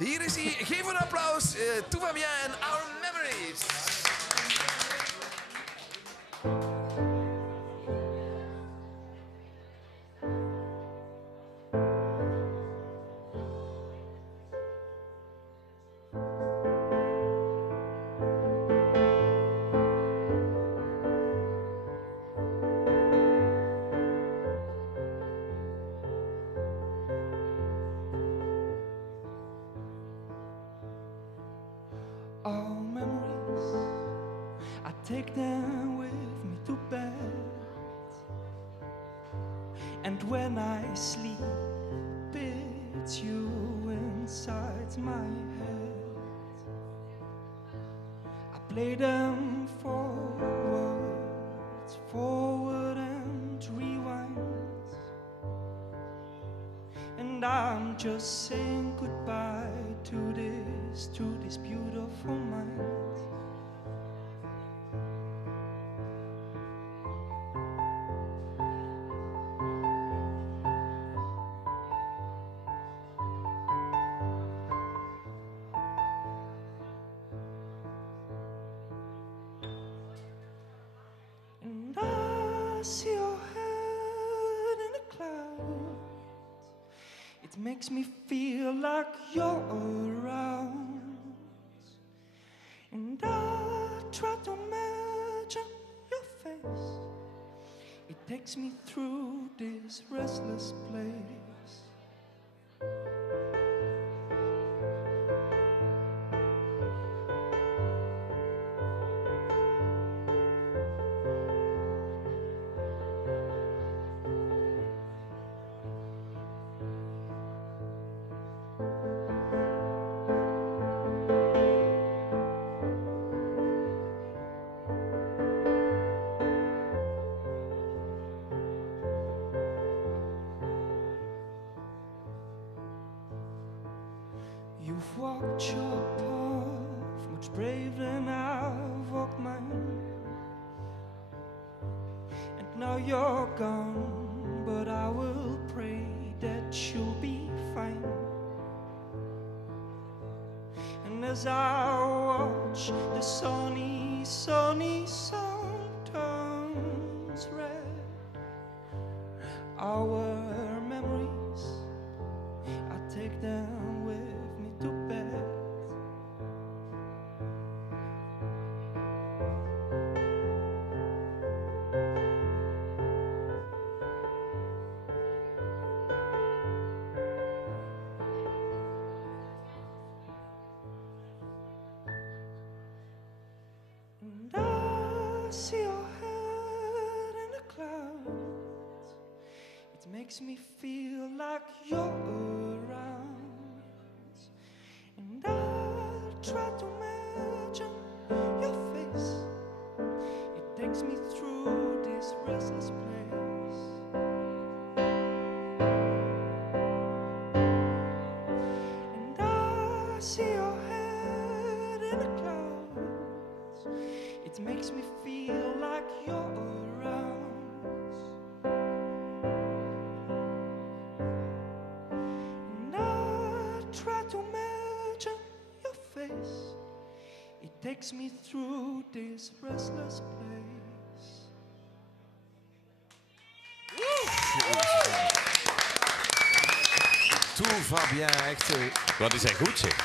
Hier is hij. Geef een applaus. Tout va bien en Our Memories. All memories, I take them with me to bed. And when I sleep, it's you inside my head. I play them forwards, forward and rewind. And I'm just saying goodbye to this beautiful mind. And I see your head in the clouds. It makes me feel like you're around. And I try to imagine your face. It takes me through this restless place. You've walked your path much braver than I've walked mine. And now you're gone, but I will pray that you'll be fine. And as I watch the sunny, sunny sun turns red, our memories, I take them with me to bed. And I see your head in the clouds. It makes me feel like you're around. And I try to imagine your face. It takes me through this restless place. And I see your head in the clouds. It makes me feel like you're around. And I try to imagine your face. It takes me through this restless place. Tout va bien, echt. Wat is hij goed zeg.